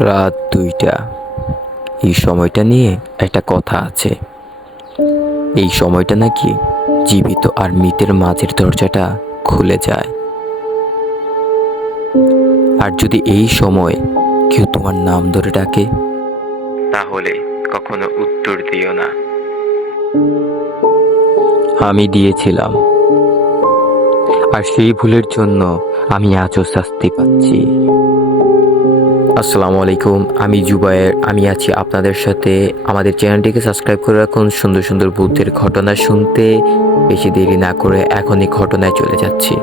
রাত 2টা। এই সময়টা নিয়ে একটা কথা আছে। এই সময়টা নাকি জীবিত আর মৃতের মাঝের দরজাটা খুলে যায়। আর যদি এই সময় কেউ তোমার নাম ধরে ডাকে, তাহলে কখনো উত্তর দিও না। আমি দিয়েছিলাম, আর সেই ভুলের জন্য আমি আজও শাস্তি পাচ্ছি। আসসালামু আলাইকুম, আমি জুবায়ের। আমি আছি আপনাদের সাথে। আমাদের চ্যানেলটিকে সাবস্ক্রাইব করে রাখুন সুন্দর সুন্দর ভূতের ঘটনা শুনতে। বেশি দেরি না করে এখনই ঘটনায় চলে যাচ্ছি।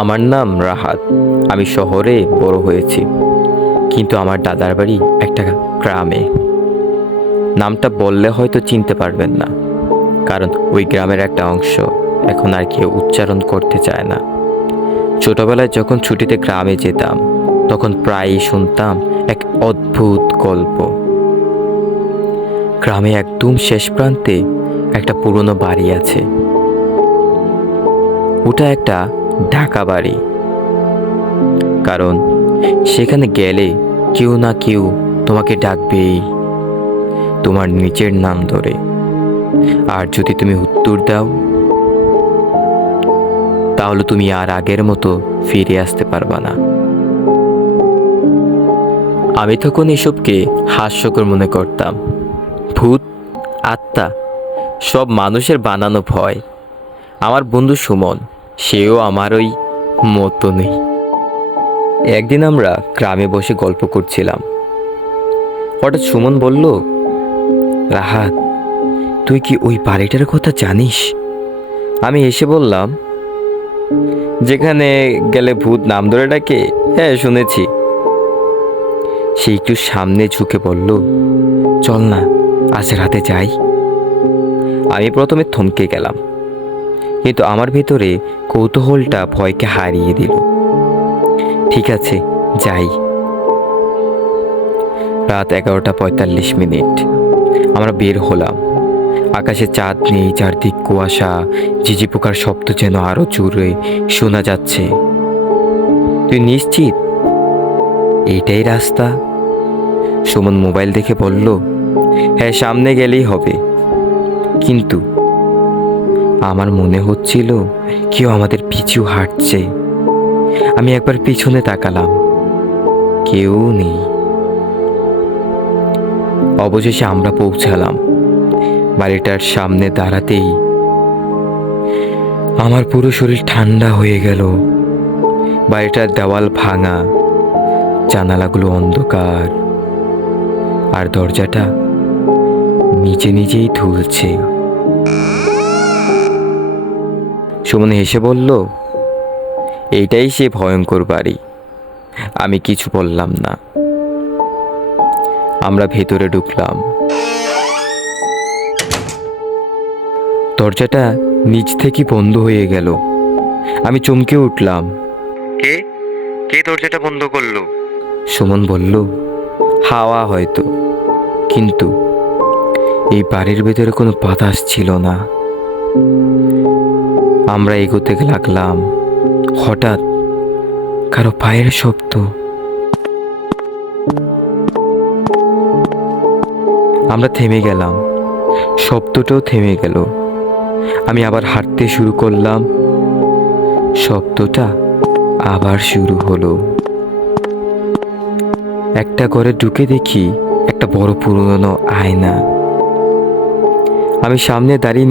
আমার নাম রাহাত। আমি শহরে বড় হয়েছি, কিন্তু আমার দাদার বাড়ি একটা গ্রামে। নামটা বললে হয়তো চিনতে পারবেন না, কারণ ওই গ্রামের একটা অংশ এখন আর কেউ উচ্চারণ করতে চায় না। ছোটবেলায় যখন ছুটিতে গ্রামে যেতাম, তখন প্রায়ই শুনতাম এক অদ্ভুত গল্প। গ্রামে একদম শেষ প্রান্তে একটা পুরনো বাড়ি আছে। ওটা একটা ঢাকা বাড়ি, কারণ সেখানে গেলে কেউ না কেউ তোমাকে ডাকবেই, তোমার নিজের নাম ধরে। আর যদি তুমি উত্তর দাও, তাহলে তুমি আর আগের মতো ফিরে আসতে পারবা না। আমি তখন এসবকে হাস্যকর মনে করতাম। ভূত, আত্মা, সব মানুষের বানানো ভয়। আমার বন্ধু সুমন, সেও আমার ওই মতো নেই। একদিন আমরা গ্রামে বসে গল্প করছিলাম। হঠাৎ সুমন বলল, রাহাত, তুই কি ওই বাড়িটার কথা জানিস? আমি এসে বললাম, যেখানে গেলে ভূত নাম ধরে ডাকে? হ্যাঁ, শুনেছি। সে একটু সামনে ঝুঁকে বলল, চল না, আজ রাতে যাই। আমি প্রথমে থমকে গেলাম, কিন্তু আমার ভিতরে কৌতূহলটা ভয়কে হারিয়ে দিল। ঠিক আছে, যাই। রাত 11:45। আমরা বের হলাম। আকাশে চাঁদ নেই, চারদিক কুয়াশা, ঝিঝি পোকার শব্দ যেন আরো জোরে শোনা যাচ্ছে। তুই নিশ্চিত এইটাই রাস্তা? সুমন মোবাইল দেখে বলল, হ্যাঁ, সামনে গেলেই হবে। কিন্তু আমার মনে হচ্ছিল কেউ আমাদের পিছু হাঁটছে। আমি একবার পিছনে তাকালাম, কেউ নেই। অবশেষে আমরা পৌঁছালাম। বাড়িটার সামনে দাঁড়াতেই আমার পুরো শরীর ঠান্ডা হয়ে গেল। বাড়িটার দেওয়াল ভাঙা, জানালাগুলো অন্ধকার, আর দরজাটা নিজে নিজেই ঝুলছে। সুমন হেসে বলল, এইটাই সে ভয়ঙ্কর বাড়ি। আমি কিছু বললাম না। আমরা ভেতরে ঢুকলাম। দরজাটা নিচ থেকে বন্ধ হয়ে গেল। আমি চমকে উঠলাম। কে কে দরজাটা বন্ধ করলো? সুমন বলল, হাওয়া হয়তো, কিন্তু এই বাড়ির ভেতরে কোনো বাতাস ছিল না। আমরা এগোতে লাগলাম। হঠাৎ কারো পায়ের শব্দ। আমরা থেমে গেলাম। শব্দটাও থেমে গেল। আমি আবার হাঁটতে শুরু করলাম। শব্দটা আবার শুরু হলো। একটা ঘরে ঢুকে দেখি একটা বড় পুরনো আয়না। আমি সামনে দাঁড়িয়ে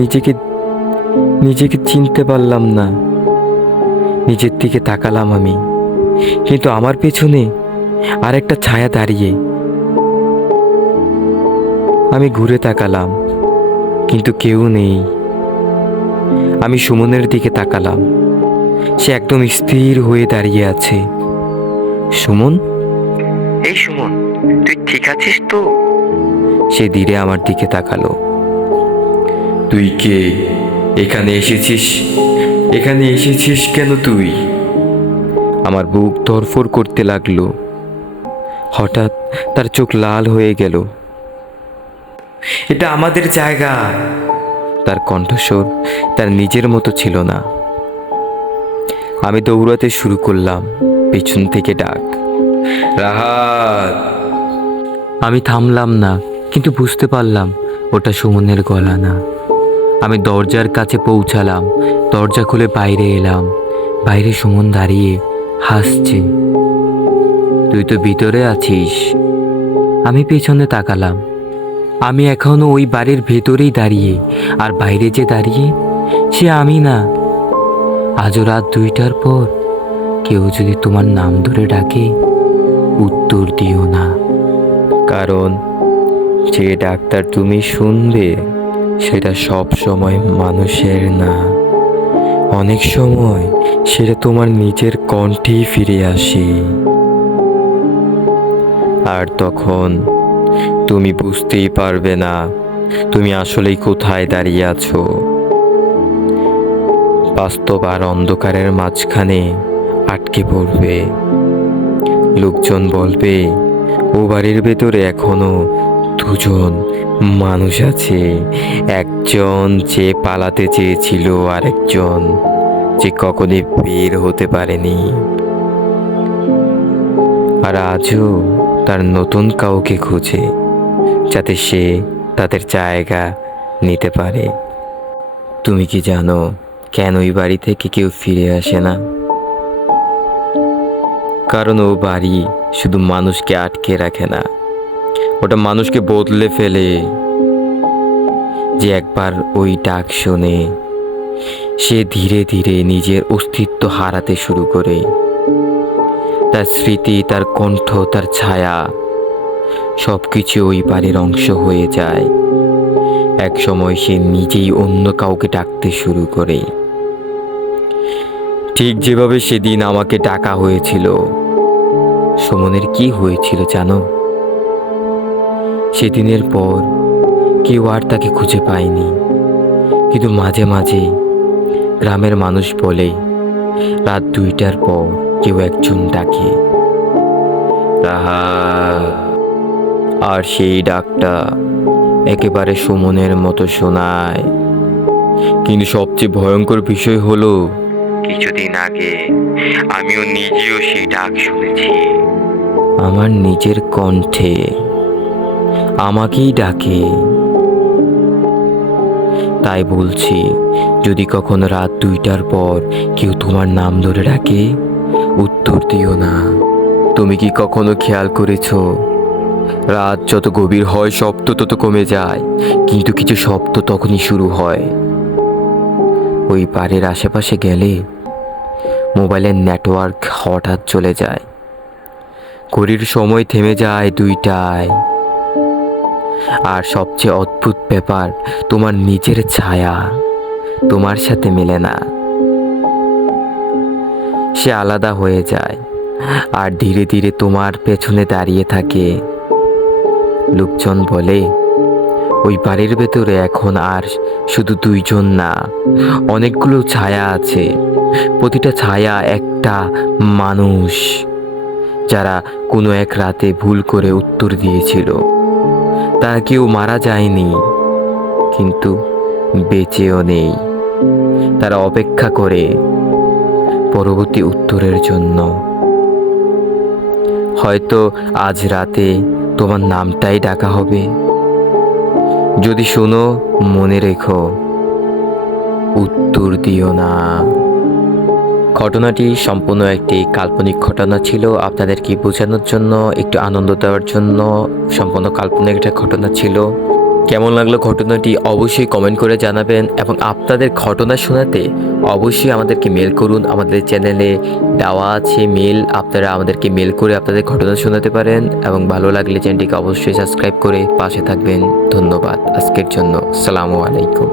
নিজেকে চিনতে পারলাম না। নিজের দিকে তাকালাম আমি, কিন্তু আমার পেছনে আর একটা ছায়া দাঁড়িয়ে। আমি ঘুরে তাকালাম, কিন্তু কেউ নেই। আমি সুমনের দিকে তাকালাম। সে একদম স্থির হয়ে দাঁড়িয়ে আছে। সুমন, এই সুমন, তুই ঠিক আছিস তো? সে ধীরে আমার দিকে তাকালো। তুই কে? এখানে এসেছিস কেন তুই? আমার বুক ধড়ফড় করতে লাগলো। হঠাৎ তার চোখ লাল হয়ে গেল। এটা আমাদের জায়গা। তার কণ্ঠস্বর তার নিজের মতো ছিল না। আমি দৌড়াতে শুরু করলাম। পেছন থেকে ডাক, রাহাত। আমি থামলাম না, কিন্তু বুঝতে পারলাম ওটা সুমনের গলা না। আমি দরজার কাছে পৌঁছালাম, দরজা খুলে বাইরে এলাম। বাইরে সুমন দাঁড়িয়ে হাসছে। তুই তো ভিতরে আছিস। আমি পেছনে তাকালাম। আমি এখনো ওই বাড়ির ভেতরেই দাঁড়িয়ে, আর বাইরে যে দাঁড়িয়ে সে আমি না। আজও রাত 2টার পর কেউ যদি তোমার নাম ধরে ডাকে, উত্তর দিও না, কারণ যে ডাক্তার তুমি শুনবে সেটা সব সময় মানুষের না। অনেক সময় সেটা তোমার নিজের কণ্ঠেই ফিরে আসে, আর তখন তুমি বুঝতেই পারবে না তুমি আসলেই কোথায় দাঁড়িয়ে আছো। বাস্তব আর অন্ধকারের মাঝখানে আটকে পড়বে। লোকজন বলবে ও বাড়ির ভেতরে এখনো দুজন মানুষ আছে, একজন যে পালাতে চেয়েছিল আর একজন যে কখনই বের হতে পারেনি। আর আজও তার নতুন কাউকে খুঁজে, যাতে সে তাদের জায়গা নিতে পারে। তুমি কি জানো কেন ওই বাড়ি থেকে কেউ ফিরে আসে না? কারণ ও বাড়ি শুধু মানুষকে আটকে রাখে না, ওটা মানুষকে বদলে ফেলে। যে একবার ওই ডাক শোনে, সে ধীরে ধীরে নিজের অস্তিত্ব হারাতে শুরু করে। তার স্মৃতি, তার কণ্ঠ, তার ছায়া সবকিছু ওই বাড়ির অংশ হয়ে যায়। এক সময় সে নিজেই অন্য কাউকে ডাকতে শুরু করে, ঠিক যেভাবে সেদিন আমাকে ডাকা হয়েছিল। সুমনের কি হয়েছিল জানো? সেদিনের পর কেউ আর তাকে খুঁজে পায়নি, কিন্তু মাঝে মাঝে গ্রামের মানুষ বলে রাত 2টার পর কেউ একজন ডাকে, রাহাত। আর সেই ডাকটা একেবারে সুমনের মতো শোনায়। কিন্তু সবচেয়ে ভয়ঙ্কর বিষয় হলো, কিছুদিন আগে আমিও নিজেও সেই ডাক শুনেছি। আমার নিজের কণ্ঠে আমাকেই ডাকে। তাই বলছি, যদি কখনো রাত 2টার পর কেউ তোমার নাম ধরে ডাকে, উত্তর দিও না। তুমি কি কখনো খেয়াল করেছো, রাত যত গভীর হয় শব্দ তত কমে যায়, কিন্তু কিছু শব্দ তখনই শুরু হয়। ওই বাড়ির আশেপাশে গেলে মোবাইলের নেটওয়ার্ক হঠাৎ চলে যায়, ঘড়ির সময় থেমে যায় 2টায়। আর সবচেয়ে অদ্ভুত ব্যাপার, তোমার নিজের ছায়া তোমার সাথে মেলে না। সে আলাদা হয়ে যায় আর ধীরে ধীরে তোমার পেছনে দাঁড়িয়ে থাকে। লোকজন বলে ওই বাড়ির ভেতরে এখন আর শুধু 2জন না, অনেকগুলো ছায়া আছে। প্রতিটা ছায়া একটা মানুষ, যারা কোনো এক রাতে ভুল করে উত্তর দিয়েছিল। তারা কেউ মারা যায়নি, কিন্তু বেঁচেও নেই। তারা অপেক্ষা করে পরবর্তী উত্তরের জন্য। হয়তো আজ রাতে তোমার নামটাই ডাকা হবে। যদি শোনো, মনে রেখো, উত্তর দিও না। ঘটনাটি সম্পূর্ণ একটি কাল্পনিক ঘটনা ছিল। আপনাদেরকে বোঝানোর জন্য, একটু আনন্দ দেওয়ার জন্য সম্পূর্ণ কাল্পনিক একটা ঘটনা ছিল। কেমন লাগলো ঘটনাটি অবশ্যই কমেন্ট করে জানাবেন, এবং আপনাদের ঘটনা শোনাতে অবশ্যই আমাদেরকে মেল করুন। আমাদের চ্যানেলে দেওয়া আছে মেল, আপনারা আমাদেরকে মেল করে আপনাদের ঘটনা শোনাতে পারেন। এবং ভালো লাগলে চ্যানেলটিকে অবশ্যই সাবস্ক্রাইব করে পাশে থাকবেন। ধন্যবাদ আজকের জন্য। আসসালামু আলাইকুম।